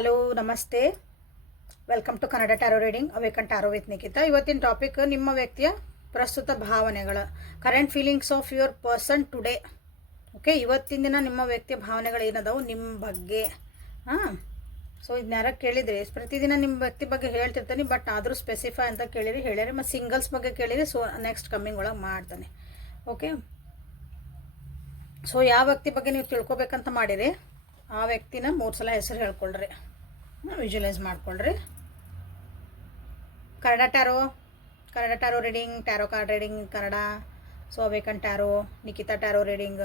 Hello, ನಮಸ್ತೆ. Welcome to Kannada tarot reading awaken tarot with Nikhita ಇವತ್ತಿನ topic ನಿಮ್ಮ ವ್ಯಕ್ತಿಯ ಪ್ರಸ್ತುತ ಭಾವನೆಗಳು current feelings of your person today okay ಇವತ್ತಿನ ದಿನ ನಿಮ್ಮ ವ್ಯಕ್ತಿಯ ಭಾವನೆಗಳು ಏನದಾವು? ನಿಮ್ಮ ಬಗ್ಗೆ. ಹಾಂ ಸೊ ಇದನ್ನ ಯಾರ ಕೇಳಿದ್ರಿ, ಪ್ರತಿದಿನ ನಿಮ್ಮ ವ್ಯಕ್ತಿ ಬಗ್ಗೆ ಹೇಳ್ತಿರ್ತಾನೆ ಬಟ್ ಆದರೂ ಸ್ಪೆಸಿಫೈ ಅಂತ ಕೇಳಿರಿ ಹೇಳಿರಿ ಮತ್ತು ಸಿಂಗಲ್ಸ್ ಬಗ್ಗೆ ಕೇಳಿರಿ ಸೊ ನೆಕ್ಸ್ಟ್ ಕಮ್ಮಿಂಗ್ ಒಳಗೆ ಮಾಡ್ತಾನೆ. ಓಕೆ ಸೊ ಯಾವ ವ್ಯಕ್ತಿ ಬಗ್ಗೆ ನೀವು ತಿಳ್ಕೊಬೇಕಂತ ಮಾಡಿರಿ, ಆ ವ್ಯಕ್ತಿನ ಮೂರು ಸಲ ಹೆಸರು ಹೇಳ್ಕೊಳ್ರಿ. ವಿಜುವಲೈಸ್ ಮಾಡ್ಕೊಳ್ರಿ. Kannada tarot Kannada tarot reading, tarot card reading, Kannada so awaken tarot Nikhita tarot reading,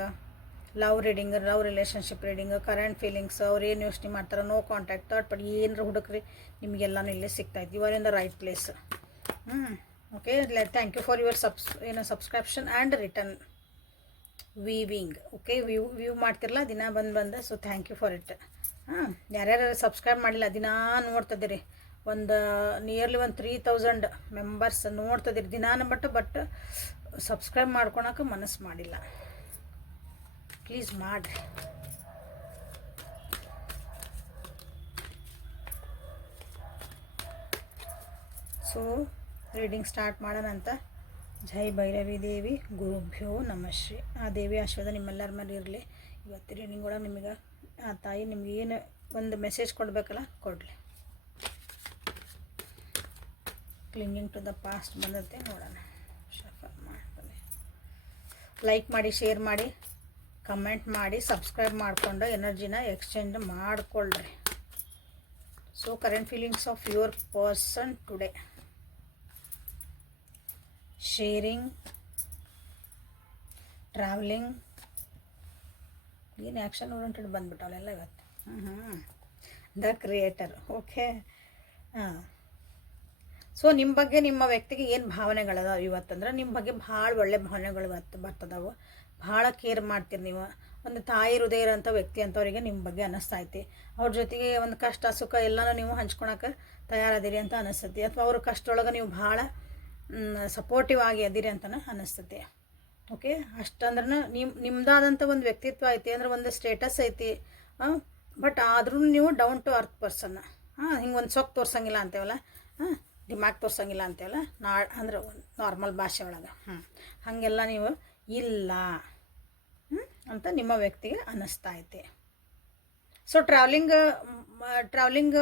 love reading, love relationship reading, current feelings, ಅವ್ರು ಏನು ಯೋಚನೆ ಮಾಡ್ತಾರೆ, ನೋ ಕಾಂಟ್ಯಾಕ್ಟ್, ಥರ್ಡ್ ಪಾರ್ಟಿ, ಏನಾರು ಹುಡುಕ್ರಿ, ನಿಮಗೆಲ್ಲನೂ ಇಲ್ಲೇ ಸಿಗ್ತಾಯಿತ್ತು you are in the right place. ಹ್ಞೂ okay thank you for your subs ಏನು subscription and return viewing okay view view ಮಾಡ್ತಿರಲ್ಲ ದಿನ ಬಂದು ಬಂದ so thank you for it ಹಾಂ ಯಾರ್ಯಾರು ಸಬ್ಸ್ಕ್ರೈಬ್ ಮಾಡಿಲ್ಲ, ದಿನ ನೋಡ್ತಿದ್ದೀರಿ. ಒಂದು ನಿಯರ್ಲಿ ಒಂದು ತ್ರೀ ತೌಸಂಡ್ ಮೆಂಬರ್ಸ್ ನೋಡ್ತಿದ್ದೀರಿ ದಿನಾನ ಬಟ್ ಬಟ್ ಸಬ್ಸ್ಕ್ರೈಬ್ ಮಾಡ್ಕೊಳಕ್ಕೆ ಮನಸ್ಸು ಮಾಡಿಲ್ಲ. ಪ್ಲೀಸ್ ಮಾಡಿರಿ. ಸೊ ರೀಡಿಂಗ್ ಸ್ಟಾರ್ಟ್ ಮಾಡೋಣ ಅಂತ. ಜೈ ಭೈರವಿ ದೇವಿ, ಗುರುಭ್ಯೋ ನಮಶ್ರೀ ಆ ದೇವಿ ಆಶೀರ್ವಾದ ನಿಮ್ಮೆಲ್ಲರ ಮೇಲೆ ಇರಲಿ. ಇವತ್ತು ರೀಡಿಂಗ್ ಒಳಗೆ ನಿಮಗೆ ಆ ತಾಯಿ ನಿಮ್ಗೆ ಏನು ಒಂದು ಮೆಸೇಜ್ ಕೊಡಬೇಕಲ್ಲ, ಕೊಡಲಿ. ಕ್ಲಿಂಗಿಂಗ್ ಟು ದ ಪಾಸ್ಟ್ ಬಂದತ್ತೆ ನೋಡೋಣ. ಶಫಲ್ ಮಾಡ್ತೀನಿ ಲೈಕ್ ಮಾಡಿ ಶೇರ್ ಮಾಡಿ ಕಮೆಂಟ್ ಮಾಡಿ ಸಬ್ಸ್ಕ್ರೈಬ್ ಮಾಡಿಕೊಂಡು ಎನರ್ಜಿನ exchange ಮಾಡಿಕೊಳ್ಳ್ರಿ so current feelings of your person today sharing travelling ಏನು ಆ್ಯಕ್ಷನ್ ಓರಿಯೆಂಟೆಡ್ ಬಂದ್ಬಿಟ್ಟವಳೆಲ್ಲ ಇವತ್ತು. ಹ್ಞೂ ಹ್ಞೂ ದ ಕ್ರಿಯೇಟರ್ ಓಕೆ ಹಾಂ. ಸೊ ನಿಮ್ಮ ಬಗ್ಗೆ ನಿಮ್ಮ ವ್ಯಕ್ತಿಗೆ ಏನು ಭಾವನೆಗಳದಾವ ಇವತ್ತಂದ್ರೆ ನಿಮ್ಮ ಬಗ್ಗೆ ಭಾಳ ಒಳ್ಳೆ ಭಾವನೆಗಳು ಇವತ್ತು ಬರ್ತದವು. ಭಾಳ ಕೇರ್ ಮಾಡ್ತೀರಿ ನೀವು. ಒಂದು ತಾಯಿ ಹೃದಯ ಇರೋಂಥ ವ್ಯಕ್ತಿ ಅಂಥವ್ರಿಗೆ ನಿಮ್ಮ ಬಗ್ಗೆ ಅನ್ನಿಸ್ತೈತಿ ಅವ್ರ ಜೊತೆಗೆ ಒಂದು ಕಷ್ಟ, ಸುಖ ಎಲ್ಲನೂ ನೀವು ಹಂಚ್ಕೊಳಕ್ಕೆ ತಯಾರದಿರಿ ಅಂತ ಅನಿಸ್ತೈತಿ. ಅಥವಾ ಅವ್ರ ಕಷ್ಟೊಳಗೆ ನೀವು ಭಾಳ ಸಪೋರ್ಟಿವ್ ಆಗಿ ಅದಿರಿ ಅಂತಲೂ ಅನ್ನಿಸ್ತೈತಿ ಓಕೆ ಅಷ್ಟಂದ್ರೆ ನಿಮ್ಮ ನಿಮ್ಮದಾದಂಥ ಒಂದು ವ್ಯಕ್ತಿತ್ವ ಐತಿ ಅಂದ್ರೆ ಒಂದು ಸ್ಟೇಟಸ್ ಐತಿ. ಬಟ್ ಆದ್ರೂ ನೀವು ಡೌನ್ ಟು ಅರ್ತ್ ಪರ್ಸನ್ ಹಾಂ? ಹಿಂಗೆ ಒಂದು ಸೊಪ್ಪು ತೋರ್ಸಂಗಿಲ್ಲ ಅಂತೇವಲ್ಲ? ಹಾಂ? ದಿಮಾಗ್ ತೋರ್ಸಂಗಿಲ್ಲ ಅಂತೇವಲ್ಲ? ನಾ, ಅಂದ್ರೆ ನಾರ್ಮಲ್ ಭಾಷೆ ಒಳಗೆ. ಹ್ಞೂ ಹಾಗೆಲ್ಲ ನೀವು ಇಲ್ಲ. ಅಂತ ನಿಮ್ಮ ವ್ಯಕ್ತಿಗೆ ಅನ್ನಿಸ್ತಾ ಐತಿ. ಸೊ ಟ್ರಾವ್ಲಿಂಗ್ ಟ್ರಾವ್ಲಿಂಗ್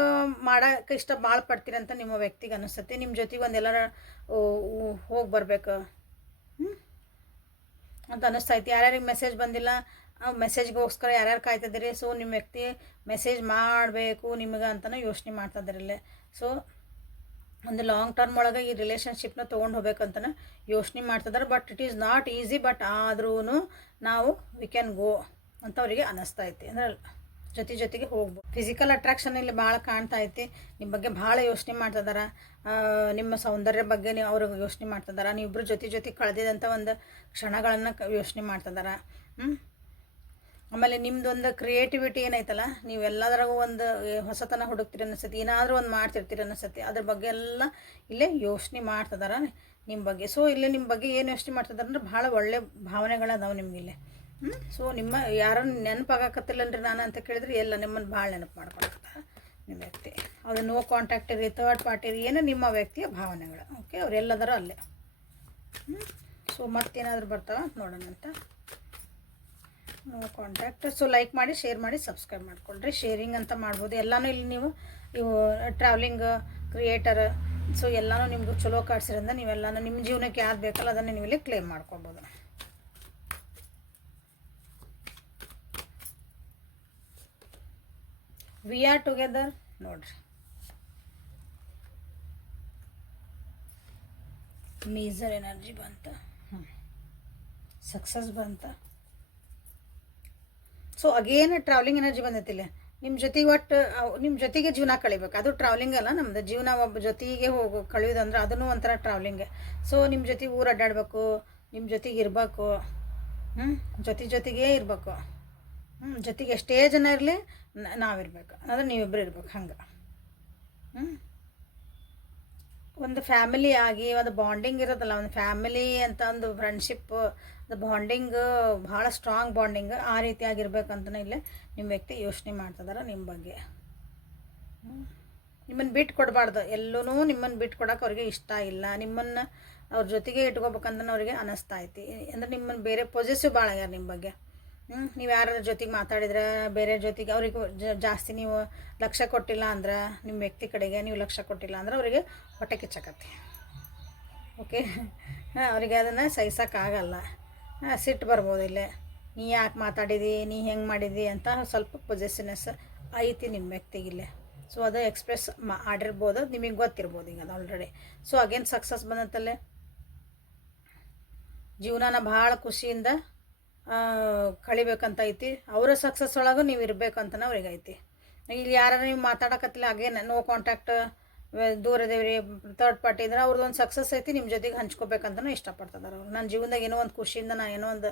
ಮಾಡೋಕೆ ಇಷ್ಟ ಭಾಳ ಪಡ್ತೀರಿ ಅಂತ ನಿಮ್ಮ ವ್ಯಕ್ತಿಗೆ ಅನ್ನಿಸ್ತೈತಿ. ನಿಮ್ಮ ಜೊತೆಗೆ ಒಂದೆಲ್ಲರ ಹೋಗಿ ಬರ್ಬೇಕು. ಹ್ಞೂ ಅಂತ ಅನ್ನಿಸ್ತೈತಿ ಯಾರ್ಯಾರಿಗೆ ಮೆಸೇಜ್ ಬಂದಿಲ್ಲ ಮೆಸೇಜ್ಗೋಸ್ಕರ ಯಾರ್ಯಾರು ಕಾಯ್ತಿದ್ದೀರಿ ಸೊ ನಿಮ್ಮ ವ್ಯಕ್ತಿ ಮೆಸೇಜ್ ಮಾಡಬೇಕು ನಿಮಗೆ ಅಂತಲೂ ಯೋಚನೆ ಮಾಡ್ತಿದ್ದೀರಲ್ಲೇ ಸೊ ಒಂದು ಲಾಂಗ್ ಟರ್ಮ್ ಒಳಗೆ ಈ ರಿಲೇಷನ್ಶಿಪ್ನ ತೊಗೊಂಡು ಹೋಗ್ಬೇಕಂತನ ಯೋಚನೆ ಮಾಡ್ತಿದ್ದಾರೆ but it is not easy but ಆದ್ರೂ ನಾವು ವಿ ಕ್ಯಾನ್ ಗೋ ಅಂತ ಅವರಿಗೆ ಅನ್ನಿಸ್ತಾ ಐತಿ ಅಂದ್ರೆ ಜೊತೆ ಜೊತೆಗೆ ಹೋಗ್ಬೋದು. ಫಿಸಿಕಲ್ ಅಟ್ರಾಕ್ಷನ್ ಇಲ್ಲಿ ಭಾಳ ಕಾಣ್ತಾ ಐತಿ. ನಿಮ್ಮ ಬಗ್ಗೆ ಭಾಳ ಯೋಚನೆ ಮಾಡ್ತಿದಾರ ನಿಮ್ಮ ಸೌಂದರ್ಯ ಬಗ್ಗೆ ನೀವು ಅವ್ರಿಗೆ ಯೋಚನೆ ಮಾಡ್ತಿದಾರ ನೀವಿಬ್ಬರು ಜೊತೆ ಜೊತೆ ಕಳೆದಿದಂಥ ಒಂದು ಕ್ಷಣಗಳನ್ನು ಯೋಚನೆ ಮಾಡ್ತಿದಾರ ಆಮೇಲೆ ನಿಮ್ದು ಒಂದು ಕ್ರಿಯೇಟಿವಿಟಿ ಏನೈತಲ್ಲ ನೀವೆಲ್ಲದರಾಗೂ ಒಂದು ಹೊಸತನ ಹುಡುಕ್ತೀರಿ ಅನ್ನಿಸುತ್ತೆ ಏನಾದರೂ ಒಂದು ಮಾಡ್ತಿರ್ತೀರಿ ಅನ್ನಿಸ್ತೈತಿ ಅದ್ರ ಬಗ್ಗೆ ಎಲ್ಲ ಇಲ್ಲೇ ಯೋಚನೆ ಮಾಡ್ತಿದಾರ ನಿಮ್ಮ ಬಗ್ಗೆ ಸೊ ಇಲ್ಲೇ ನಿಮ್ಮ ಬಗ್ಗೆ ಏನು ಯೋಚನೆ ಮಾಡ್ತಿದಾರೆ ಅಂದ್ರೆ ಭಾಳ ಒಳ್ಳೆ ಭಾವನೆಗಳದಾವೆ ನಿಮ್ಗೆ ಇಲ್ಲೇ. ಹ್ಞೂ ಸೊ ನಿಮ್ಮ ಯಾರನ್ನು ನೆನಪಾಗಕತ್ತಿಲ್ಲನ್ರಿ ನಾನು ಅಂತ ಕೇಳಿದ್ರೆ, ಎಲ್ಲ ನಿಮ್ಮನ್ನು ಭಾಳ ನೆನಪು ಮಾಡ್ಕೊಳ್ತಾರೆ ನಿಮ್ಮ ವ್ಯಕ್ತಿ. ಅದು ನೋ ಕಾಂಟ್ಯಾಕ್ಟ್ ಇರಿ ಥರ್ಡ್ ಪಾರ್ಟಿ ಇರಿ ಏನು ನಿಮ್ಮ ವ್ಯಕ್ತಿಯ ಭಾವನೆಗಳು. ಓಕೆ ಅವರೆಲ್ಲದರ ಅಲ್ಲೇ. ಹ್ಞೂ ಸೊ ಮತ್ತೇನಾದರೂ ಬರ್ತಾವ ನೋಡೋಣ ಅಂತ. ನೋ ಕಾಂಟ್ಯಾಕ್ಟ್ ಸೊ ಲೈಕ್ ಮಾಡಿ ಶೇರ್ ಮಾಡಿ ಸಬ್ಸ್ಕ್ರೈಬ್ ಮಾಡ್ಕೊಳ್ರಿ. ಶೇರಿಂಗ್ ಅಂತ ಮಾಡ್ಬೋದು. ಎಲ್ಲನೂ ಇಲ್ಲಿ ನೀವು, ಇವು ಟ್ರಾವೆಲಿಂಗ್ ಕ್ರಿಯೇಟರ್ ಸೊ ಎಲ್ಲನೂ ನಿಮ್ಗೆ ಚಲೋ ಕಾಡ್ಸಿರೋದ್ರಿಂದ ನೀವೆಲ್ಲನೂ ನಿಮ್ಮ ಜೀವನಕ್ಕೆ ಯಾರು ಬೇಕಲ್ಲ ಅದನ್ನು ನೀವು ಇಲ್ಲಿ ಕ್ಲೇಮ್ ಮಾಡ್ಕೊಬೋದು ವಿ ಆರ್ ಟುಗೆದರ್ ನೋಡ್ರಿ. ಮೇಜರ್ ಎನರ್ಜಿ ಬಂತ. ಸಕ್ಸಸ್ ಬಂತ. ಸೊ ಅಗೇನ್ ಟ್ರಾವೆಲಿಂಗ್ ಎನರ್ಜಿ ಬಂದೈತಿಲ್ಲ ನಿಮ್ಮ ಜೊತೆಗೆ ಒಟ್ಟು ನಿಮ್ಮ ಜೊತೆಗೆ ಜೀವನ ಕಳಿಬೇಕು. ಅದು ಟ್ರಾವೆಲಿಂಗ್ ಅಲ್ಲ, ನಮ್ದು ಜೀವನ ಒಬ್ಬ ಜೊತೆಗೆ ಹೋಗು, ಕಳೆಯೋದಂದ್ರೆ ಅದನ್ನು ಒಂಥರ ಟ್ರಾವೆಲಿಂಗ್ ಸೊ ನಿಮ್ಮ ಜೊತೆಗೆ ಊರು ಅಡ್ಡಾಡಬೇಕು ನಿಮ್ಮ ಜೊತೆಗೆ ಇರಬೇಕು. ಹ್ಞೂ ಜೊತೆ ಜೊತೆಗೇ ಇರಬೇಕು. ಹ್ಞೂ ಜೊತೆಗೆ ಎಷ್ಟೇ ಜನ ಇರಲಿ ನಾವಿರ್ಬೇಕು. ಅಂದ್ರೆ ನೀವಿಬ್ಬರು ಇರ್ಬೇಕು, ಹಂಗೆ. ಹ್ಞೂ ಒಂದು ಫ್ಯಾಮಿಲಿ ಆಗಿ ಒಂದು ಬಾಂಡಿಂಗ್ ಇರೋದಲ್ಲ ಒಂದು ಫ್ಯಾಮಿಲಿ ಅಂತ ಒಂದು ಫ್ರೆಂಡ್ಶಿಪ್ ಅದು ಬಾಂಡಿಂಗ್ ಭಾಳ ಸ್ಟ್ರಾಂಗ್ ಬಾಂಡಿಂಗ್ ಆ ರೀತಿಯಾಗಿರ್ಬೇಕಂತಲೇ ಇಲ್ಲೇ. ನಿಮ್ಮ ವ್ಯಕ್ತಿ ಯೋಚನೆ ಮಾಡ್ತಿದಾರೆ ನಿಮ್ಮ ಬಗ್ಗೆ. ನಿಮ್ಮನ್ನು ಬಿಟ್ಟು ಕೊಡಬಾರ್ದು. ಎಲ್ಲೂ ನಿಮ್ಮನ್ನು ಬಿಟ್ಟು ಕೊಡೋಕೆ ಅವ್ರಿಗೆ ಇಷ್ಟ ಇಲ್ಲ. ನಿಮ್ಮನ್ನು ಅವ್ರ ಜೊತೆಗೆ ಇಟ್ಕೋಬೇಕಂತ ಅವ್ರಿಗೆ ಅನ್ನಿಸ್ತಾ ಐತಿ. ಅಂದ್ರೆ ನಿಮ್ಮನ್ನು ಬೇರೆ ಪೊಸೆಸಿವ್ ಭಾಳ ಆಗ್ಯಾರ ನಿಮ್ಮ ಬಗ್ಗೆ. ಹ್ಞೂ ನೀವು ಯಾರ ಜೊತೆಗೆ ಮಾತಾಡಿದ್ರೆ ಬೇರೆ ಜೊತೆಗೆ ಅವ್ರಿಗೆ ಜಾಸ್ತಿ ನೀವು ಲಕ್ಷ್ಯ ಕೊಟ್ಟಿಲ್ಲ ಅಂದ್ರೆ ನಿಮ್ಮ ವ್ಯಕ್ತಿ ಕಡೆಗೆ ನೀವು ಲಕ್ಷ್ಯ ಕೊಟ್ಟಿಲ್ಲ ಅಂದ್ರೆ ಅವರಿಗೆ ಹೊಟ್ಟೆ ಕಿಚ್ಚಕತ್ತೆ. ಓಕೆ? ಹಾಂ, ಅವರಿಗೆ ಅದನ್ನು ಸಹಿಸೋಕ್ಕಾಗಲ್ಲ ಹಾಂ, ಸಿಟ್ಟು ಬರ್ಬೋದು ಇಲ್ಲೇ. ನೀ ಯಾಕೆ ಮಾತಾಡಿದಿ? ನೀ ಹೆಂಗೆ ಮಾಡಿದಿ ಅಂತ ಸ್ವಲ್ಪ ಪೊಸೆಸಿನೆಸ್ ಐತಿ ನಿಮ್ಮ ವ್ಯಕ್ತಿಗಿಲ್ಲೇ ಸೊ ಅದು ಎಕ್ಸ್ಪ್ರೆಸ್ ಮಾ ಆಡಿರ್ಬೋದು ನಿಮಗೆ ಗೊತ್ತಿರ್ಬೋದು ಈಗ ಅದು ಆಲ್ರೆಡಿ ಸೊ ಅಗೇನ್ ಸಕ್ಸಸ್ ಬಂದಂತಲ್ಲೇ ಜೀವನನ ಭಾಳ ಖುಷಿಯಿಂದ ಕಳಿಬೇಕಂತ ಐತಿ. ಅವರ ಸಕ್ಸಸ್ ಒಳಗೂ ನೀವು ಇರಬೇಕಂತನೂ ಅವ್ರಿಗೆ ಐತಿ. ಇಲ್ಲಿ ಯಾರು ನೀವು ಮಾತಾಡಕತ್ತಿಲ್ಲ, ಹಾಗೆ ನೋ ಕಾಂಟ್ಯಾಕ್ಟ್ ದೂರ ದೇವ್ರಿ ತರ್ಡ್ ಪಾರ್ಟಿ ಅಂದ್ರೆ ಅವ್ರದ್ದು ಒಂದು ಸಕ್ಸಸ್ ಐತಿ ನಿಮ್ಮ ಜೊತೆಗೆ ಹಂಚ್ಕೋಬೇಕಂತನೂ ಇಷ್ಟಪಡ್ತಿದ್ದಾರೆ ಅವ್ರು ನನ್ನ ಜೀವನದಾಗ ಏನೋ ಒಂದು ಖುಷಿಯಿಂದ ನಾನು ಏನೋ ಒಂದು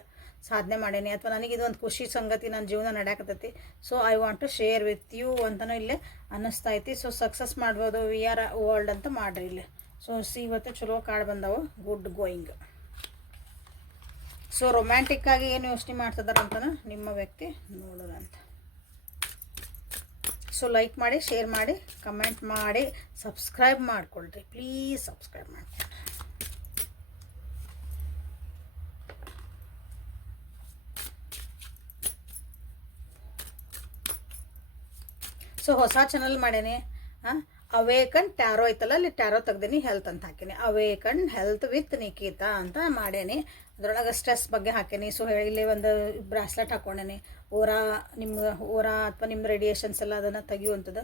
ಸಾಧನೆ ಮಾಡೀನಿ, ಅಥವಾ ನನಗೆ ಇದೊಂದು ಖುಷಿ ಸಂಗತಿ ನನ್ನ ಜೀವನ ನಡೆಯಕತ್ತೈತಿ. So I want to share with you ಅಂತನೂ ಇಲ್ಲೇ ಅನ್ನಿಸ್ತಾ ಐತಿ. ಸೊ ಸಕ್ಸಸ್ ಮಾಡ್ಬೋದು ವಿ ಆರ್ ವರ್ಲ್ಡ್ ಅಂತ ಮಾಡ್ರಿ ಇಲ್ಲಿ. ಸೊ ಸಿ ಇವತ್ತು ಚಲೋ ಕಾರ್ಡ್ ಬಂದವು ಗುಡ್ ಗೋಯಿಂಗ್ ಸೊ ರೊಮ್ಯಾಂಟಿಕ್ ಆಗಿ ಏನು ಯೋಚನೆ ಮಾಡ್ತಿದಾರಂತನ ನಿಮ್ಮ ವ್ಯಕ್ತಿ ನೋಡೋದಂತ ಸೊ ಲೈಕ್ ಮಾಡಿ ಶೇರ್ ಮಾಡಿ ಕಮೆಂಟ್ ಮಾಡಿ ಸಬ್ಸ್ಕ್ರೈಬ್ ಮಾಡ್ಕೊಳ್ರಿ. ಪ್ಲೀಸ್ ಸಬ್ಸ್ಕ್ರೈಬ್ ಮಾಡ್ಕೊಳ್ರಿ. ಸೊ ಹೊಸ ಚಾನಲ್ ಮಾಡೇನಿ. ಹಾಂ ಅವೇಕನ್ ಟ್ಯಾರೋ ಐತಲ್ಲ, ಅಲ್ಲಿ ಟ್ಯಾರೋ ತೆಗ್ದೀನಿ ಹೆಲ್ತ್ ಅಂತ ಹಾಕೀನಿ. ಅವೇಕನ್ ಹೆಲ್ತ್ ವಿತ್ ನಿಖಿತಾ ಅಂತ ಮಾಡೇನಿ. ಅದ್ರೊಳಗೆ ಸ್ಟ್ರೆಸ್ ಬಗ್ಗೆ ಹಾಕೇನಿ. ಸೊ ಇಲ್ಲಿ ಒಂದು ಬ್ರಾಸ್ಲೆಟ್ ಹಾಕ್ಕೊಂಡೇನಿ ಓರಾ ನಿಮ್ಮ ಓರಾ ಅಥವಾ ನಿಮ್ಮ ರೇಡಿಯೇಷನ್ಸ್ ಎಲ್ಲ ಅದನ್ನು ತೆಗಿಯುವಂಥದ್ದು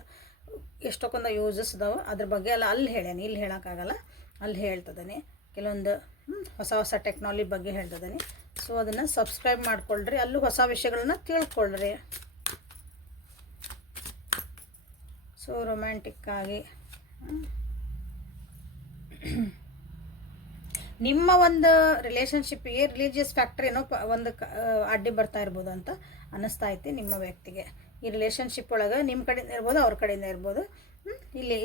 ಎಷ್ಟೊಕ್ಕೊಂದು ಯೂಸಸ್ ಅದಾವೆ, ಅದ್ರ ಬಗ್ಗೆ ಎಲ್ಲ ಅಲ್ಲಿ ಹೇಳೇನಿ. ಇಲ್ಲಿ ಹೇಳೋಕ್ಕಾಗಲ್ಲ, ಅಲ್ಲಿ ಹೇಳ್ತದೇನೆ. ಕೆಲವೊಂದು ಹೊಸ ಹೊಸ ಟೆಕ್ನಾಲಜಿ ಬಗ್ಗೆ ಹೇಳ್ತದೇನೆ. ಸೊ ಅದನ್ನು ಸಬ್ಸ್ಕ್ರೈಬ್ ಮಾಡ್ಕೊಳ್ರಿ. ಅಲ್ಲೂ ಹೊಸ ವಿಷಯಗಳನ್ನ ತಿಳ್ಕೊಳ್ರಿ. ಸೊ ರೊಮ್ಯಾಂಟಿಕ್ ಆಗಿ, ಹ್ಮ್. ನಿಮ್ಮ ಒಂದು ರಿಲೇಷನ್ಶಿಪ್ಪಿಗೆ ರಿಲಿಜಿಯಸ್ ಫ್ಯಾಕ್ಟರ್ ಏನೋ ಒಂದು ಅಡ್ಡಿ ಬರ್ತಾ ಇರ್ಬೋದು ಅಂತ ಅನ್ನಿಸ್ತಾ ಐತಿ ನಿಮ್ಮ ವ್ಯಕ್ತಿಗೆ. ಈ ರಿಲೇಷನ್ಶಿಪ್ ಒಳಗೆ ನಿಮ್ಮ ಕಡೆಯಿಂದ ಇರ್ಬೋದು, ಅವ್ರ ಕಡೆಯಿಂದ ಇರ್ಬೋದು. ಇಲ್ಲಿ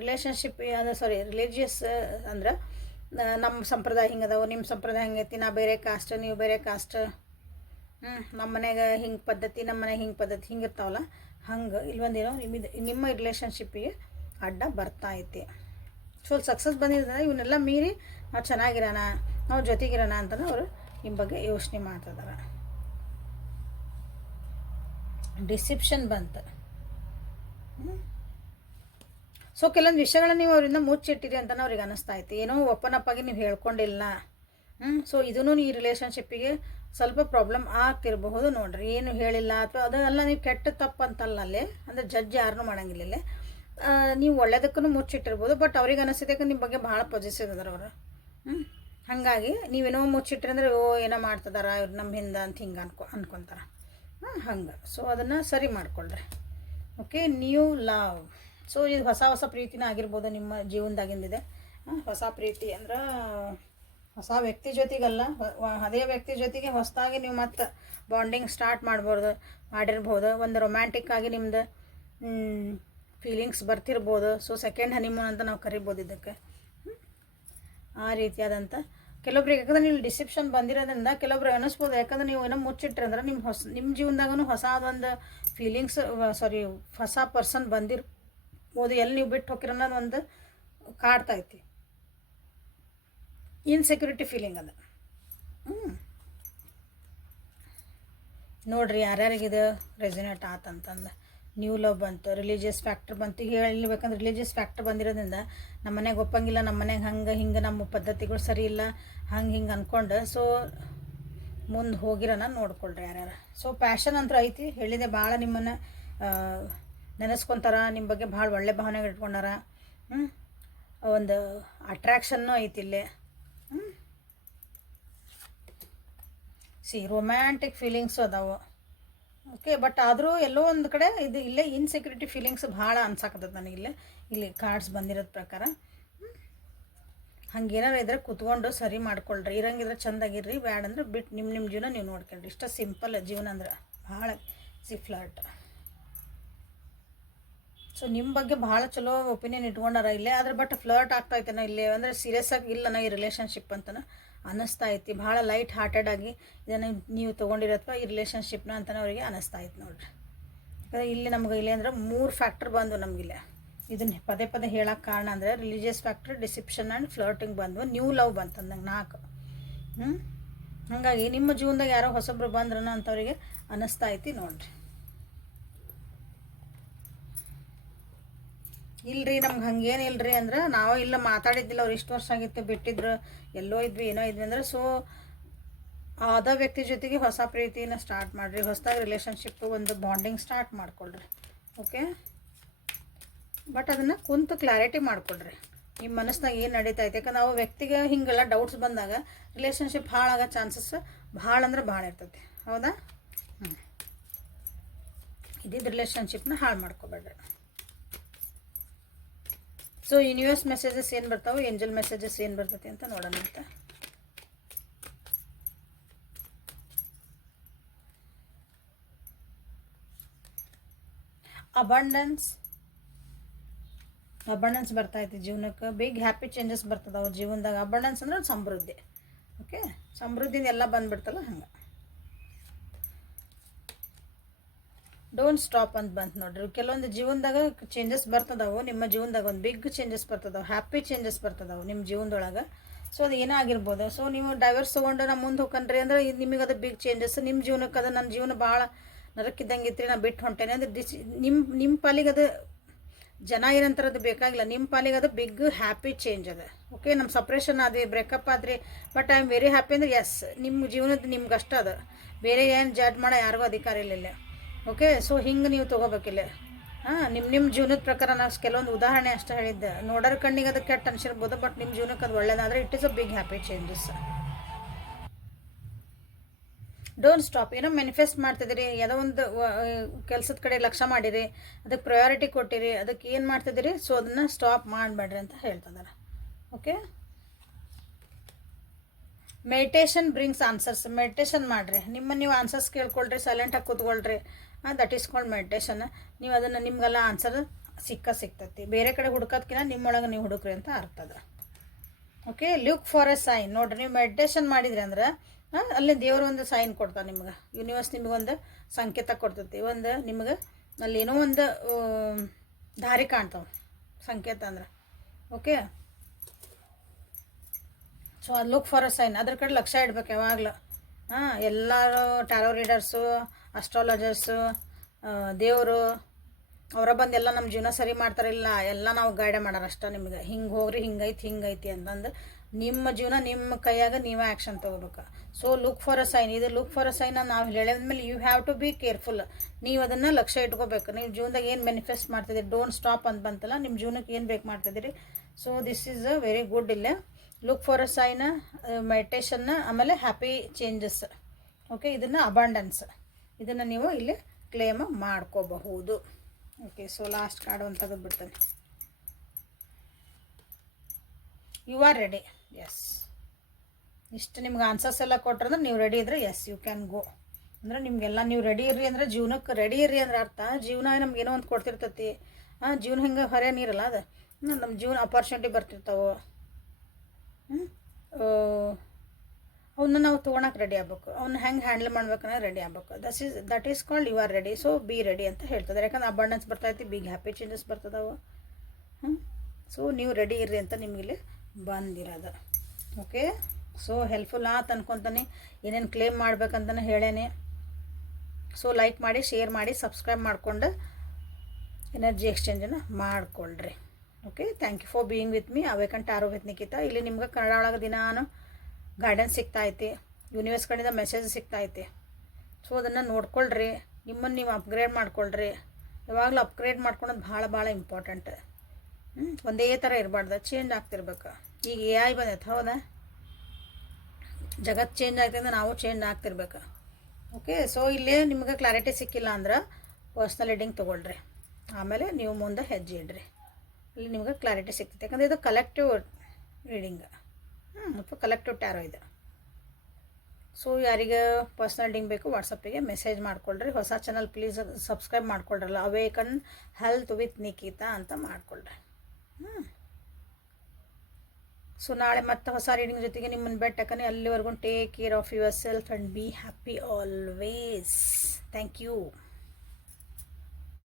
ರಿಲೇಷನ್ಶಿಪ್ ಅದು ಸಾರಿ ರಿಲಿಜಿಯಸ್ ಅಂದ್ರೆ ನಮ್ಮ ಸಂಪ್ರದಾಯ ಹಿಂಗದವು ನಿಮ್ಮ ಸಂಪ್ರದಾಯ ಹಿಂಗೈತಿ ನಾ ಬೇರೆ ಕಾಸ್ಟ್ ನೀವು ಬೇರೆ ಕಾಸ್ಟ್ ಹ್ಞೂ ನಮ್ಮ ಮನ್ಯಾಗ ಹಿಂಗೆ ಪದ್ಧತಿ ನಮ್ಮ ಮನೆಗೆ ಹಿಂಗೆ ಪದ್ಧತಿ ಹಿಂಗೆ ಇರ್ತಾವಲ್ಲ, ಹಂಗೆ ಇಲ್ಲೊಂದೇನೋ ನಿಮ್ಮ ನಿಮ್ಮ ರಿಲೇಷನ್ಶಿಪ್ಪಿಗೆ ಅಡ್ಡ ಬರ್ತಾ ಐತಿ. ಸೊ ಸಕ್ಸಸ್ ಬಂದಿದ್ದಾನೆ ಇವನ್ನೆಲ್ಲ ಮೀರಿ ನಾವು ಚೆನ್ನಾಗಿರೋಣ, ನಾವು ಜೊತೆಗಿರೋಣ ಅಂತಲೂ ಅವರು ನಿಮ್ಮ ಬಗ್ಗೆ ಯೋಚನೆ ಮಾಡ್ತಿದ್ದಾರೆ ಡಿಸಿಪ್ಷನ್ ಬಂತು. ಸೊ ಕೆಲವೊಂದು ವಿಷಯಗಳನ್ನ ನೀವು ಅವರಿಂದ ಮುಚ್ಚಿಟ್ಟಿರಿ ಅಂತ ಅವ್ರಿಗೆ ಅನ್ನಿಸ್ತಾ ಐತಿ ಏನೋ ಓಪನ್ ಅಪ್ ಆಗಿ ನೀವು ಹೇಳ್ಕೊಂಡಿಲ್ಲ. ಹ್ಞೂ ಸೊ ಇದೂ ಈ ರಿಲೇಷನ್ಶಿಪ್ಪಿಗೆ ಸ್ವಲ್ಪ ಪ್ರಾಬ್ಲಮ್ ಆಗ್ತಿರಬಹುದು ನೋಡ್ರಿ. ಏನು ಹೇಳಿಲ್ಲ ಅಥವಾ ಅದೆಲ್ಲ ನೀವು ಕೆಟ್ಟ ತಪ್ಪು ಅಂತಲ್ಲ ಅಲ್ಲೇ. ಅಂದರೆ ಜಡ್ಜ್ ಯಾರನ್ನೂ ಮಾಡಂಗಿಲ್ಲ ನೀವು ಒಳ್ಳೇದಕ್ಕೂ ಮುಚ್ಚಿಟ್ಟಿರ್ಬೋದು ಬಟ್ ಅವ್ರಿಗೆ ಅನಿಸಿದಕ್ಕೆ ನಿಮ್ಮ ಬಗ್ಗೆ ಭಾಳ ಪಾಸಿಟಿವ್ ಅದಾರ ಅವರು. ಹ್ಞೂ ಹಾಗಾಗಿ ನೀವೇನೋ ಮುಚ್ಚಿಟ್ರಿ ಅಂದರೆ ಓ ಏನೋ ಮಾಡ್ತದಾರ ಇವ್ರು ನಮ್ಮ ಹಿಂದೆ ಅಂತ ಹಿಂಗೆ ಅನ್ಕೊ ಅನ್ಕೊತಾರ. ಹಾಂ ಹಂಗೆ. ಸೊ ಅದನ್ನು ಸರಿ ಮಾಡ್ಕೊಳ್ರಿ. ಓಕೆ ನ್ಯೂ ಲವ್ ಸೊ ಇದು ಹೊಸ ಹೊಸ ಪ್ರೀತಿನ ಆಗಿರ್ಬೋದು ನಿಮ್ಮ ಜೀವನದಾಗಿಂದಿದೆ ಹೊಸ ಪ್ರೀತಿ ಅಂದ್ರೆ ಹೊಸ ವ್ಯಕ್ತಿ ಜೊತೆಗಲ್ಲ ಅದೇ ವ್ಯಕ್ತಿ ಜೊತೆಗೆ ಹೊಸದಾಗಿ ನೀವು ಮತ್ತೆ ಬಾಂಡಿಂಗ್ ಸ್ಟಾರ್ಟ್ ಮಾಡ್ಬೋದು ಮಾಡಿರ್ಬೋದು. ಒಂದು ರೊಮ್ಯಾಂಟಿಕ್ ಆಗಿ ನಿಮ್ದು ಫೀಲಿಂಗ್ಸ್ ಬರ್ತಿರ್ಬೋದು. ಸೊ ಸೆಕೆಂಡ್ ಹನಿಮೂನ್ ಅಂತ ನಾವು ಕರಿಬೋದು ಇದಕ್ಕೆ. ಆ ರೀತಿಯಾದಂಥ ಕೆಲವೊಬ್ರಿಗೆ ಯಾಕಂದ್ರೆ ನೀವು ಡಿಸಿಪ್ಷನ್ ಬಂದಿರೋದ್ರಿಂದ ಕೆಲವೊಬ್ರಿಗೆ ಅನ್ನಿಸ್ಬೋದು ಯಾಕಂದ್ರೆ ನೀವು ಏನೋ ಮುಚ್ಚಿಟ್ರಿ ಅಂದ್ರೆ ನಿಮ್ಮ ಹೊಸ ನಿಮ್ಮ ಜೀವನದಾಗೂ ಹೊಸದೊಂದು ಫೀಲಿಂಗ್ಸ್ ಸಾರಿ ಹೊಸ ಪರ್ಸನ್ ಬಂದಿರ್ಬೋದು. ಎಲ್ಲಿ ನೀವು ಬಿಟ್ಟು ಹೋಗಿರೋ ಕಾಡ್ತಾ ಐತಿ. ಇನ್ಸೆಕ್ಯೂರಿಟಿ ಫೀಲಿಂಗ್ ಅದು. ಹ್ಞೂ ನೋಡ್ರಿ ಯಾರ್ಯಾರಿಗಿದೆ? ರೆಸಿನೇಟ್ ಆತಂತಂದು. ನ್ಯೂ ಲವ್ ಬಂತು ರಿಲಿಜಿಯಸ್ ಫ್ಯಾಕ್ಟರ್ ಬಂತು. ಹೇಳ್ಬೇಕಂದ್ರೆ ರಿಲಿಜಿಯಸ್ ಫ್ಯಾಕ್ಟ್ರ್ ಬಂದಿರೋದ್ರಿಂದ ನಮ್ಮ ಮನೆಗೆ ಒಪ್ಪಂಗಿಲ್ಲ, ನಮ್ಮ ಮನೆಗೆ ಹಂಗೆ ಹಿಂಗೆ, ನಮ್ಮ ಪದ್ಧತಿಗಳು ಸರಿ ಇಲ್ಲ, ಹಂಗೆ ಹಿಂಗೆ ಅಂದ್ಕೊಂಡು ಸೊ ಮುಂದೆ ಹೋಗಿರೋನ ನೋಡ್ಕೊಳ್ರಿ ಯಾರ್ಯಾರ. ಸೊ ಪ್ಯಾಷನ್ ಅಂತ ಐತಿ, ಹೇಳಿದೆ ಭಾಳ ನಿಮ್ಮನ್ನು ನೆನೆಸ್ಕೊತಾರ ನಿಮ್ಮ ಬಗ್ಗೆ ಭಾಳ ಒಳ್ಳೆ ಭಾವನೆ ಇಟ್ಕೊಂಡಾರ. ಒಂದು ಅಟ್ರ್ಯಾಕ್ಷನ್ನು ಐತಿ ಇಲ್ಲಿ. ಸಿ ರೊಮ್ಯಾಂಟಿಕ್ ಫೀಲಿಂಗ್ಸು ಅದಾವು. ಓಕೆ ಬಟ್ ಆದರೂ ಎಲ್ಲೋ ಒಂದು ಕಡೆ ಇದು ಇಲ್ಲೇ ಇನ್ಸೆಕ್ಯೂರಿಟಿ ಫೀಲಿಂಗ್ಸ್ ಭಾಳ ಅನ್ಸಾಕತ್ತದ ಇಲ್ಲೇ. ಇಲ್ಲಿ ಕಾರ್ಡ್ಸ್ ಬಂದಿರೋದ ಪ್ರಕಾರ. ಹಂಗೇನಾರು ಇದ್ರೆ ಕುತ್ಕೊಂಡು ಸರಿ ಮಾಡ್ಕೊಳ್ರಿ. ಇರಂಗಿದ್ರೆ ಚಂದಾಗಿರ್ರಿ ಬ್ಯಾಡ ಅಂದ್ರೆ ಬಿಟ್ಟು ನಿಮ್ಮ ನಿಮ್ಮ ಜೀವನ ನೀವು ನೋಡ್ಕೊಳ್ರಿ. ಇಷ್ಟ ಸಿಂಪಲ್ ಜೀವನ ಅಂದ್ರೆ ಭಾಳ ಸಿ ಸೊ ನಿಮ್ಮ ಬಗ್ಗೆ ಭಾಳ ಚಲೋ ಒಪಿನಿಯನ್ ಇಟ್ಕೊಂಡಾರ ಇಲ್ಲೇ. ಆದ್ರೆ ಬಟ್ ಫ್ಲರ್ಟ್ ಆಗ್ತಾ ಐತೆನ ಇಲ್ಲೇ. ಅಂದರೆ ಸೀರಿಯಸ್ ಆಗಿ ಇಲ್ಲನ ಈ ರಿಲೇಷನ್ಶಿಪ್ ಅಂತನ. ಅನ್ನಿಸ್ತಾ ಐತಿ. ಭಾಳ ಲೈಟ್ ಹಾರ್ಟೆಡ್ ಆಗಿ ಇದನ್ನು ನೀವು ತೊಗೊಂಡಿರೋ ಅಥವಾ ಈ ರಿಲೇಷನ್ಶಿಪ್ನ ಅಂತಲೇ ಅವರಿಗೆ ಅನ್ನಿಸ್ತಾ ಐತೆ ನೋಡ್ರಿ. ಯಾಕಂದ್ರೆ ಇಲ್ಲಿ ನಮ್ಗೆ ಇಲ್ಲಿ ಅಂದ್ರೆ ಮೂರು ಫ್ಯಾಕ್ಟರ್ ಬಂದು ನಮಗಿಲ್ಲ ಇದನ್ನ ಪದೇ ಪದೇ ಹೇಳೋಕ್ಕೆ ಕಾರಣ ಅಂದರೆ religious factor deception and flirting ಬಂದು ನ್ಯೂ ಲವ್ ಬಂತು ಅಂದಂಗೆ ನಾಲ್ಕು. ಹ್ಞೂ ಹಾಗಾಗಿ ನಿಮ್ಮ ಜೀವನದಾಗ ಯಾರೋ ಹೊಸೊಬ್ರು ಬಂದ್ರನ ಅಂಥವ್ರಿಗೆ ಅನ್ನಿಸ್ತಾ ಐತಿ ನೋಡ್ರಿ. ಇಲ್ರಿ ನಮ್ಗೆ ಹಂಗೇನು ಇಲ್ರಿ ಅಂದ್ರೆ ನಾವು ಇಲ್ಲ ಮಾತಾಡಿದ್ದಿಲ್ಲ, ಅವ್ರು ಇಷ್ಟು ವರ್ಷ ಆಗಿತ್ತು ಬಿಟ್ಟಿದ್ರು, ಎಲ್ಲೋ ಇದ್ವಿ, ಏನೋ ಇದ್ವಿ ಅಂದ್ರೆ ಸೊ ಅದ ವ್ಯಕ್ತಿ ಜೊತೆಗೆ ಹೊಸ ಪ್ರೀತಿನ ಸ್ಟಾರ್ಟ್ ಮಾಡಿರಿ, ಹೊಸದಾಗಿ ರಿಲೇಷನ್ಶಿಪ್ ಒಂದು ಬಾಂಡಿಂಗ್ ಸ್ಟಾರ್ಟ್ ಮಾಡ್ಕೊಳ್ರಿ ಓಕೆ ಬಟ್ ಅದನ್ನು ಕುಂತು ಕ್ಲಾರಿಟಿ ಮಾಡ್ಕೊಳ್ರಿ ನಿಮ್ಮ ಮನಸ್ಸಿನಾಗ ಏನು ನಡೀತಾ ಐತೆ ಯಾಕಂದ್ರೆ ನಾವು ವ್ಯಕ್ತಿಗೆ ಹಿಂಗೆಲ್ಲ ಡೌಟ್ಸ್ ಬಂದಾಗ ರಿಲೇಷನ್ಶಿಪ್ ಹಾಳಾಗೋ ಚಾನ್ಸಸ್ ಭಾಳ ಅಂದ್ರೆ ಭಾಳ ಇರ್ತೈತಿ, ಹೌದಾ? ಹ್ಞೂ ಇದ್ದಿದ್ದ ರಿಲೇಷನ್ಶಿಪ್ನ ಹಾಳು ಮಾಡ್ಕೋಬೇಡ್ರಿ. ಸೊ ಯೂನಿವರ್ಸ್ ಮೆಸೇಜಸ್ ಏನು ಬರ್ತಾವೆ? ಏಂಜಲ್ ಮೆಸೇಜಸ್ ಏನು ಬರ್ತೈತಿ ಅಂತ ನೋಡೋಣ ಅಂತ. ಅಬಂಡನ್ಸ್ ಅಬಂಡನ್ಸ್ ಬರ್ತೈತಿ ಜೀವನಕ್ಕೆ. ಬಿಗ್ ಹ್ಯಾಪಿ ಚೇಂಜಸ್ ಬರ್ತದವ ಜೀವನದಾಗ. ಅಬಂಡನ್ಸ್ ಅಂದ್ರೆ ಸಮೃದ್ಧಿ. ಓಕೆ ಸಮೃದ್ಧಿಯಿಂದ ಎಲ್ಲ ಬಂದ್ಬಿಡ್ತಲ್ಲ ಹಂಗೆ. ಡೋಂಟ್ ಸ್ಟಾಪ್ ಅಂತ ಬಂತು ನೋಡ್ರಿ. ಕೆಲವೊಂದು ಜೀವನದಾಗ ಚೇಂಜಸ್ ಬರ್ತದವು. ನಿಮ್ಮ ಜೀವನದಾಗ ಒಂದು ಬಿಗ್ ಚೇಂಜಸ್ ಬರ್ತದವು. ಹ್ಯಾಪಿ ಚೇಂಜಸ್ ಬರ್ತದವು ನಿಮ್ಮ ಜೀವನದೊಳಗೆ. ಸೊ ಅದು ಏನೋ ಆಗಿರ್ಬೋದು. ಸೊ ನೀವು ಡೈವರ್ಸ್ ತೊಗೊಂಡು ನಾ ಮುಂದೆ ಹೋಗ್ಕನ್ರಿ ಅಂದ್ರೆ ನಿಮಗೆ ಅದು ಬಿಗ್ ಚೇಂಜಸ್ ನಿಮ್ಮ ಜೀವನಕ್ಕೆ ಅದು ನನ್ನ ಜೀವನ ಭಾಳ ನರಕಿದ್ದಂಗೆ ಇತ್ತು ನಾ ಬಿಟ್ಟು ಹೊಂಟೇನೆ ಅಂದ್ರೆ ಡಿಸಿ ನಿಮ್ಮ ನಿಮ್ಮ ಪಾಲಿಗೆ ಅದು ಜನ ಏನಂತಾರೆ ಅದು ಬೇಕಾಗಿಲ್ಲ. ನಿಮ್ಮ ಪಾಲಿಗೆ ಅದು ಬಿಗ್ ಹ್ಯಾಪಿ ಚೇಂಜ್ ಅದ. ಓಕೆ ನಮ್ಮ ಸಪ್ರೇಷನ್ ಆದ್ರಿ ಬ್ರೇಕಪ್ ಆದ್ರಿ but I am very happy ಅಂದ್ರೆ ಎಸ್ ನಿಮ್ಮ ಜೀವನದ ನಿಮ್ಗೆ ಅಷ್ಟ ಅದ. ಬೇರೆ ಏನು ಜಡ್ಜ್ ಮಾಡೋ ಯಾರಿಗೂ ಅಧಿಕಾರ ಇಲ್ಲಿ ಓಕೆ ಸೊ ಹಿಂಗೆ ನೀವು ತೊಗೋಬೇಕಿಲ್ಲ ಹಾಂ ನಿಮ್ಮ ನಿಮ್ಮ ಜೀವನದ ಪ್ರಕಾರ ನಾನು ಕೆಲವೊಂದು ಉದಾಹರಣೆ ಅಷ್ಟೇ ಹೇಳಿದ್ದೆ. ನೋಡೋರ ಕಣ್ಣಿಗೆ ಅದು ಕೆಟ್ಟ ಅನ್ಸಿರ್ಬೋದು ಬಟ್ ನಿಮ್ಮ ಜೀವನಕ್ಕೆ ಅದು ಒಳ್ಳೇದಾದರೆ it is a big happy changes don't stop ಏನೋ ಮ್ಯಾನಿಫೆಸ್ಟ್ ಮಾಡ್ತಿದ್ದೀರಿ, ಯಾವುದೋ ಒಂದು ಕೆಲಸದ ಕಡೆ ಲಕ್ಷ್ಯ ಮಾಡಿರಿ ಅದಕ್ಕೆ ಪ್ರಯಾರಿಟಿ ಕೊಟ್ಟಿರಿ ಅದಕ್ಕೆ ಏನು ಮಾಡ್ತಿದ್ದೀರಿ? ಸೊ ಅದನ್ನು ಸ್ಟಾಪ್ ಮಾಡಬೇಡ್ರಿ ಅಂತ ಹೇಳ್ತಿದ್ದಾರೆ okay meditation brings answers meditation ಮಾಡಿರಿ. ನಿಮ್ಮ ನೀವು ಆನ್ಸರ್ಸ್ ಕೇಳ್ಕೊಳ್ರಿ ಸೈಲೆಂಟಾಗಿ ಕೂತ್ಕೊಳ್ರಿ. ದಟ್ ಈಸ್ ಕಾಲ್ಡ್ ಮೆಡಿಟೇಷನ್ ನೀವು ಅದನ್ನು ನಿಮ್ಗೆಲ್ಲ ಆನ್ಸರ್ ಸಿಕ್ಕ ಸಿಗ್ತೈತಿ ಬೇರೆ ಕಡೆ ಹುಡ್ಕೋದ್ಕಿಂತ ನಿಮ್ಮೊಳಗೆ ನೀವು ಹುಡುಕ್ರಿ ಅಂತ ಅರ್ಥ ಅದ. Okay look for a sign ನೋಡ್ರಿ, ನೀವು ಮೆಡಿಟೇಷನ್ ಮಾಡಿದ್ರಿ ಅಂದ್ರೆ ಅಲ್ಲಿ ದೇವರು ಒಂದು ಸೈನ್ ಕೊಡ್ತಾನೆ ನಿಮ್ಗೆ. ಯೂನಿವರ್ಸ್ ನಿಮ್ಗೆ ಒಂದು ಸಂಕೇತ ಕೊಡ್ತೈತಿ. ಒಂದು ನಿಮ್ಗೆ ಅಲ್ಲಿ ಏನೋ ಒಂದು ದಾರಿ ಕಾಣ್ತಾವೆ. ಸಂಕೇತ ಅಂದ್ರೆ. ಓಕೆ ಸೊ ಅದು ಲುಕ್ ಫಾರ್ ಅ ಸೈನ್ ಅದ್ರ ಕಡೆ ಲಕ್ಷ ಇಡ್ಬೇಕು ಯಾವಾಗಲೂ. ಹಾಂ, ಎಲ್ಲರೂ ಟ್ಯಾರೋ ರೀಡರ್ಸು ಅಸ್ಟ್ರಾಲಜರ್ಸು ದೇವರು, ಅವರ ಬಂದು ಎಲ್ಲ ನಮ್ಮ ಜೀವನ ಸರಿ ಮಾಡ್ತಾರಿಲ್ಲ ಎಲ್ಲ ನಾವು ಗೈಡೆ ಮಾಡೋರು ಅಷ್ಟೇ ನಿಮ್ಗೆ. ಹಿಂಗೆ ಹೋಗ್ರಿ, ಹಿಂಗೈತಿ ಹಿಂಗೈತಿ ಅಂತಂದು ನಿಮ್ಮ ಜೀವನ ನಿಮ್ಮ ಕೈಯಾಗ ನೀವೇ ಆ್ಯಕ್ಷನ್ ತೊಗೋಬೇಕು. So look for a sign ಇದು ಲುಕ್ ಫಾರ್ ಅ ಸೈನ್ ನಾವು ಹೇಳಿದ್ಮೇಲೆ you have to be careful ನೀವು ಅದನ್ನು ಲಕ್ಷ್ಯ ಇಟ್ಕೋಬೇಕು. ನೀವು ಜೀವನದಾಗ ಏನು ಮ್ಯಾನಿಫೆಸ್ಟ್ ಮಾಡ್ತಿದ್ದೀರಿ? ಡೋಂಟ್ ಸ್ಟಾಪ್ ಅಂತ ಬಂತಲ್ಲ ನಿಮ್ಮ ಜೀವನಕ್ಕೆ ಏನು ಬೇಕು ಮಾಡ್ತಿದ್ದೀರಿ? So this is a very good ಇಲ್ಲ ಲುಕ್ ಫಾರ್ ಅ ಸೈನ್ ಮೆಡಿಟೇಷನ್ನ ಆಮೇಲೆ ಹ್ಯಾಪಿ ಚೇಂಜಸ್ ಓಕೆ ಇದನ್ನು ಅಬಾಂಡನ್ಸ್ ಇದನ್ನು ನೀವು ಇಲ್ಲಿ ಕ್ಲೇಮ್ ಮಾಡ್ಕೋಬಹುದು. ಓಕೆ ಸೊ ಲಾಸ್ಟ್ ಕಾರ್ಡ್ ಒಂದು ತೆಗೆದು ಬಿಡ್ತೇನೆ. ಯು ಆರ್ ರೆಡಿ ಎಸ್ ಇಷ್ಟು ನಿಮ್ಗೆ ಆನ್ಸರ್ಸ್ ಎಲ್ಲ ಕೊಟ್ರಂದ್ರೆ ನೀವು ರೆಡಿ ಇದ್ರೆ ಎಸ್ ಯು ಕ್ಯಾನ್ ಗೋ ಅಂದ್ರೆ ನಿಮಗೆಲ್ಲ ನೀವು ರೆಡಿ ಇರ್ರಿ ಅಂದ್ರೆ ಜೀವನಕ್ಕೆ ರೆಡಿ ಇರ್ರಿ ಅಂದ್ರೆ ಅರ್ಥ. ಜೀವನ ನಮ್ಗೆ ಏನೋ ಒಂದು ಕೊಡ್ತಿರ್ತೈತಿ. ಹಾಂ ಜೀವನ ಹೆಂಗೆ ಹೊರೆ ನೀರಲ್ಲ ಅದು. ನಮ್ಮ ಜೀವನ ಅಪರ್ಚುನಿಟಿ ಬರ್ತಿರ್ತಾವೆ ಹ್ಞೂ ಅವನ್ನ ನಾವು ತೊಗೊಳಕ್ಕೆ ರೆಡಿ ಆಗ್ಬೇಕು. ಅವ್ನ ಹೆಂಗೆ ಹ್ಯಾಂಡಲ್ ಮಾಡ್ಬೇಕನ್ನ ರೆಡಿ ಆಗ್ಬೇಕು. This is that is called you are ready so be ready ಅಂತ ಹೇಳ್ತದೆ. ಯಾಕಂದ್ರೆ ಅಬಂಡೆನ್ಸ್ ಬರ್ತೈತಿ ಬಿಗ್ ಹ್ಯಾಪಿ ಚೇಂಜಸ್ ಬರ್ತದವು ಹ್ಞೂ ಸೊ ನೀವು ರೆಡಿ ಇರ್ರಿ ಅಂತ ನಿಮಗಿಲ್ಲಿ ಬಂದಿರೋದು. ಓಕೆ ಸೊ ಹೆಲ್ಪ್ಫುಲ್ ಆತ್ ಅನ್ಕೊತಾನೆ. ಏನೇನು ಕ್ಲೇಮ್ ಮಾಡ್ಬೇಕಂತಲೇ ಹೇಳೇನೆ. ಸೊ ಲೈಕ್ ಮಾಡಿ ಶೇರ್ ಮಾಡಿ ಸಬ್ಸ್ಕ್ರೈಬ್ ಮಾಡಿಕೊಂಡು ಎನರ್ಜಿ ಎಕ್ಸ್ಚೇಂಜನ್ನು ಮಾಡಿಕೊಳ್ರಿ. Okay thank you for being with me awaken arrow with ಇಲ್ಲಿ ನಿಮ್ಗೆ ಕನ್ನಡ ಒಳಗೆ ದಿನಾನು ಗೈಡೆನ್ಸ್ ಸಿಗ್ತಾ ಐತಿ ಯೂನಿವರ್ಸ್ ಕಡೆಯಿಂದ ಮೆಸೇಜ್ ಸಿಗ್ತಾ ಐತಿ ಸೊ ಅದನ್ನು ನೋಡ್ಕೊಳ್ರಿ, ನಿಮ್ಮನ್ನು ನೀವು ಅಪ್ಗ್ರೇಡ್ ಮಾಡ್ಕೊಳ್ರಿ. ಯಾವಾಗಲೂ ಅಪ್ಗ್ರೇಡ್ ಮಾಡ್ಕೊಳೋದು ಭಾಳ ಭಾಳ ಇಂಪಾರ್ಟೆಂಟ್ ಒಂದೇ ಥರ ಇರಬಾರ್ದು ಚೇಂಜ್ ಆಗ್ತಿರ್ಬೇಕು. ಈಗ ಎ ಐ ಬಂದೈತೆ, ಹೌದಾ? ಜಗತ್ತು ಚೇಂಜ್ ಆಗ್ತಿದ್ರೆ ನಾವು ಚೇಂಜ್ ಆಗ್ತಿರ್ಬೇಕು. ಓಕೆ ಸೊ ಇಲ್ಲಿ ನಿಮಗೆ ಕ್ಲಾರಿಟಿ ಸಿಕ್ಕಿಲ್ಲ ಅಂದ್ರೆ ಪರ್ಸ್ನಲ್ ರೀಡಿಂಗ್ ತೊಗೊಳ್ರಿ. ಆಮೇಲೆ ನೀವು ಮುಂದೆ ಹೆಜ್ಜೆ ಇಡ್ರಿ. ಇಲ್ಲಿ ನಿಮಗೆ ಕ್ಲಾರಿಟಿ ಸಿಗ್ತೈತೆ ಯಾಕಂದರೆ ಇದು ಕಲೆಕ್ಟಿವ್ ರೀಡಿಂಗ್ ಮತ್ತು ಕಲೆಕ್ಟಿವ್ ಟ್ಯಾರೋ ಇದೆ. ಸೊ ಯಾರಿಗೆ ಪರ್ಸ್ನಲ್ ರೀಡಿಂಗ್ ಬೇಕು ವಾಟ್ಸಪ್ಪಿಗೆ ಮೆಸೇಜ್ ಮಾಡ್ಕೊಳ್ರಿ. ಹೊಸ ಚಾನಲ್ ಪ್ಲೀಸ್ ಸಬ್ಸ್ಕ್ರೈಬ್ ಮಾಡ್ಕೊಳ್ರಲ್ಲ. ಅವೇಕನ್ ಹೆಲ್ತ್ ವಿತ್ ನಿಖಿತಾ ಅಂತ ಮಾಡ್ಕೊಳ್ರಿ. ಹ್ಞೂ ಸೊ ನಾಳೆ ಮತ್ತೆ ಹೊಸ ರೀಡಿಂಗ್ ಜೊತೆಗೆ ನಿಮ್ಮನ್ನು ಬೆಟ್ಟಕ್ಕನೆ ಅಲ್ಲಿವರೆಗೂ take care of yourself and be happy always thank you